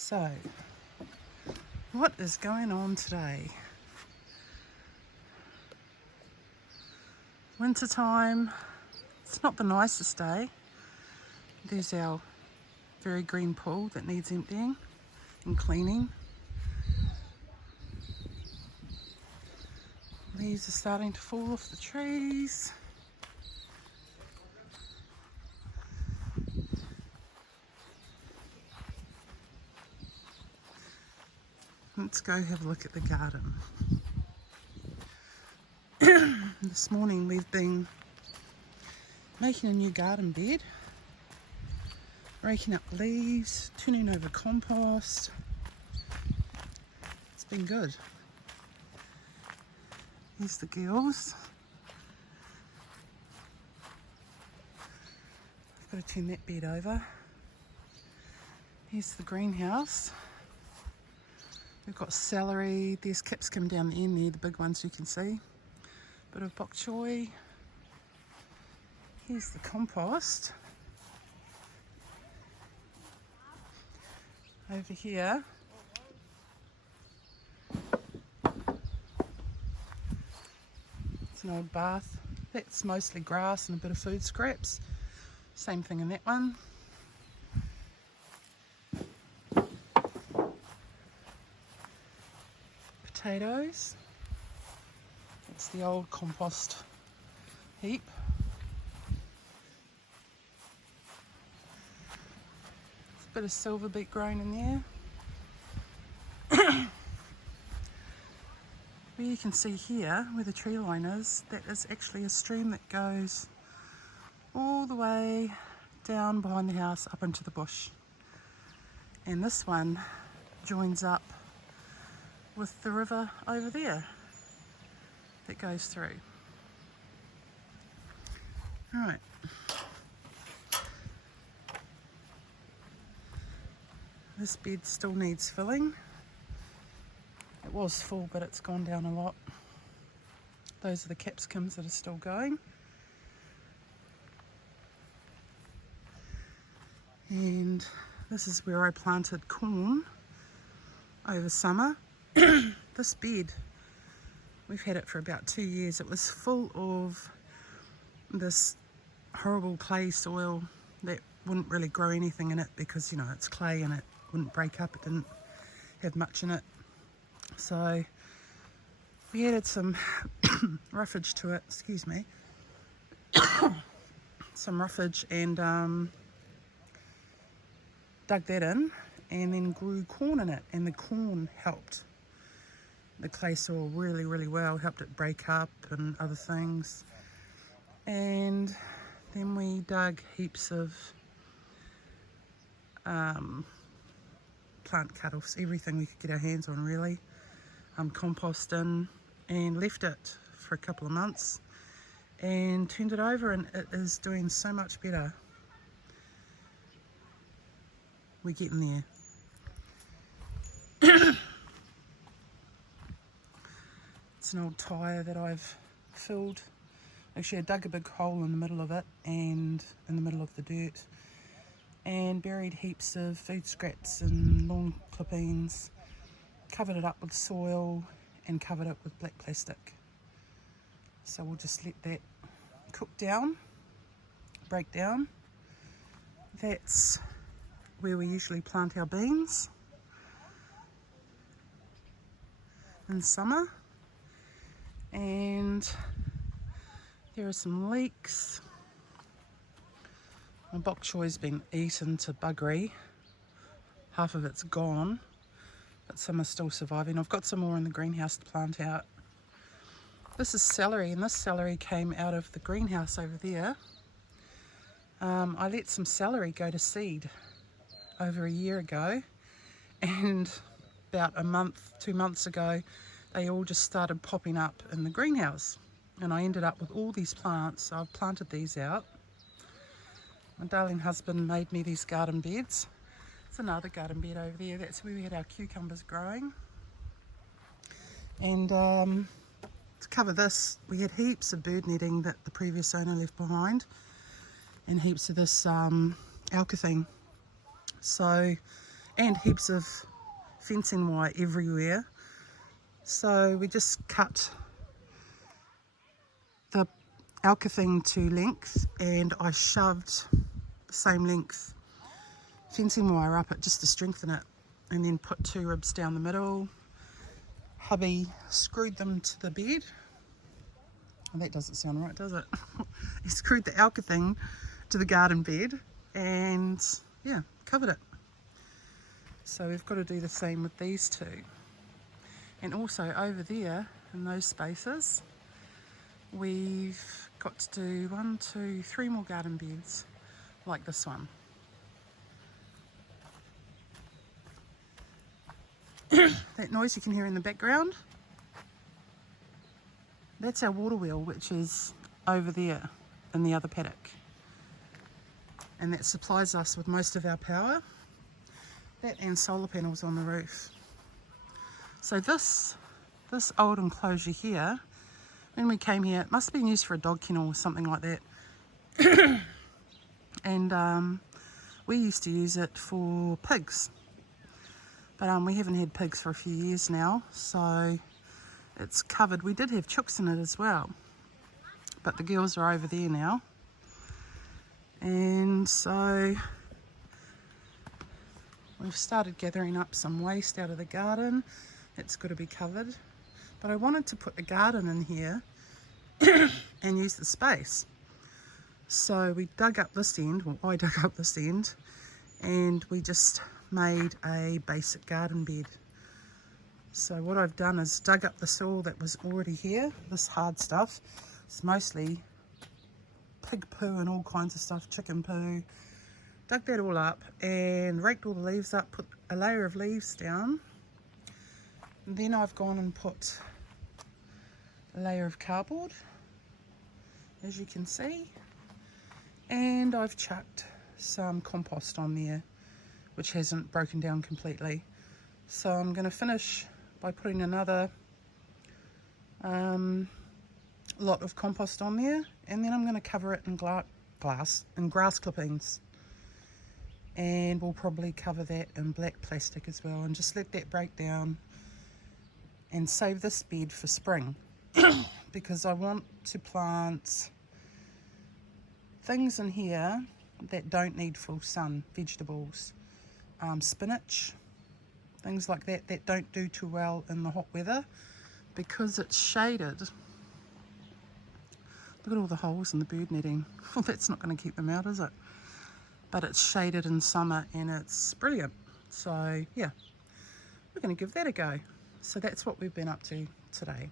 So, what is going on today? Winter time. It's not the nicest day. There's our very green pool that needs emptying and cleaning. Leaves are starting to fall off the trees. Let's go have a look at the garden. This morning we've been making a new garden bed, raking up leaves, turning over compost. It's been good. Here's the girls. I've got to turn that bed over. Here's the greenhouse. We've got celery, there's capsicum down the end there, the big ones you can see. Bit of bok choy. Here's the compost. Over here, it's an old bath. That's mostly grass and a bit of food scraps. Same thing in that one. Potatoes. It's the old compost heap. There's a bit of silver beet growing in there. Where you can see here, where the tree line is, that is actually a stream that goes all the way down behind the house up into the bush. And this one joins up with the river over there that goes through. Right. This bed still needs filling. It was full, but it's gone down a lot. Those are the capsicums that are still going. And this is where I planted corn over summer. This bed, we've had it for about 2 years. It was full of this horrible clay soil that wouldn't really grow anything in it because, you know, it's clay and it wouldn't break up. It didn't have much in it. So we added some roughage to it, excuse me, some roughage, and dug that in and then grew corn in it, and the corn helped the clay soil really, really well, helped it break up and other things. And then we dug heaps of plant cut-offs, everything we could get our hands on really, compost in, and left it for a couple of months and turned it over, and it is doing so much better. We're getting there. It's an old tyre that I've filled. Actually, I dug a big hole in the middle of it and in the middle of the dirt, and buried heaps of food scraps and lawn clippings, covered it up with soil and covered it with black plastic. So we'll just let that cook down, break down. That's where we usually plant our beans in summer. And there are some leeks. My bok choy's been eaten to buggery. Half of it's gone, but some are still surviving. I've got some more in the greenhouse to plant out. This is celery, and this celery came out of the greenhouse over there. I let some celery go to seed over a year ago, and about a month, 2 months ago, they all just started popping up in the greenhouse, and I ended up with all these plants. So I've planted these out. My darling husband made me these garden beds. It's another garden bed over there. That's where we had our cucumbers growing. And to cover this, we had heaps of bird netting that the previous owner left behind, and heaps of this alka thing. So and heaps of fencing wire everywhere. So we just cut the alkathene to length, and I shoved the same length fencing wire up it just to strengthen it, and then put 2 ribs down the middle. Hubby screwed them to the bed. Oh, that doesn't sound right, does it? He screwed the alkathene to the garden bed and yeah, covered it. So we've got to do the same with these 2. And also over there in those spaces, we've got to do 1, 2, 3 more garden beds like this one. That noise you can hear in the background, that's our water wheel, which is over there in the other paddock, and that supplies us with most of our power. That and solar panels on the roof. So this old enclosure here, when we came here, it must have been used for a dog kennel or something like that. And we used to use it for pigs, but we haven't had pigs for a few years now, so it's covered. We did have chooks in it as well, but the girls are over there now. And so we've started gathering up some waste out of the garden. It's got to be covered. But I wanted to put the garden in here and use the space. So we dug up this end, well, I dug up this end, and we just made a basic garden bed. So what I've done is dug up the soil that was already here, this hard stuff. It's mostly pig poo and all kinds of stuff, chicken poo. Dug that all up and raked all the leaves up, put a layer of leaves down. And then I've gone and put a layer of cardboard, as you can see. And I've chucked some compost on there, which hasn't broken down completely. So I'm going to finish by putting another lot of compost on there, and then I'm going to cover it in grass clippings, and we'll probably cover that in black plastic as well, and just let that break down and save this bed for spring. Because I want to plant things in here that don't need full sun, vegetables, spinach, things like that, that don't do too well in the hot weather because it's shaded. Look at all the holes in the bird netting. Well, that's not going to keep them out, is it? But it's shaded in summer and it's brilliant. So yeah, we're going to give that a go. So that's what we've been up to today.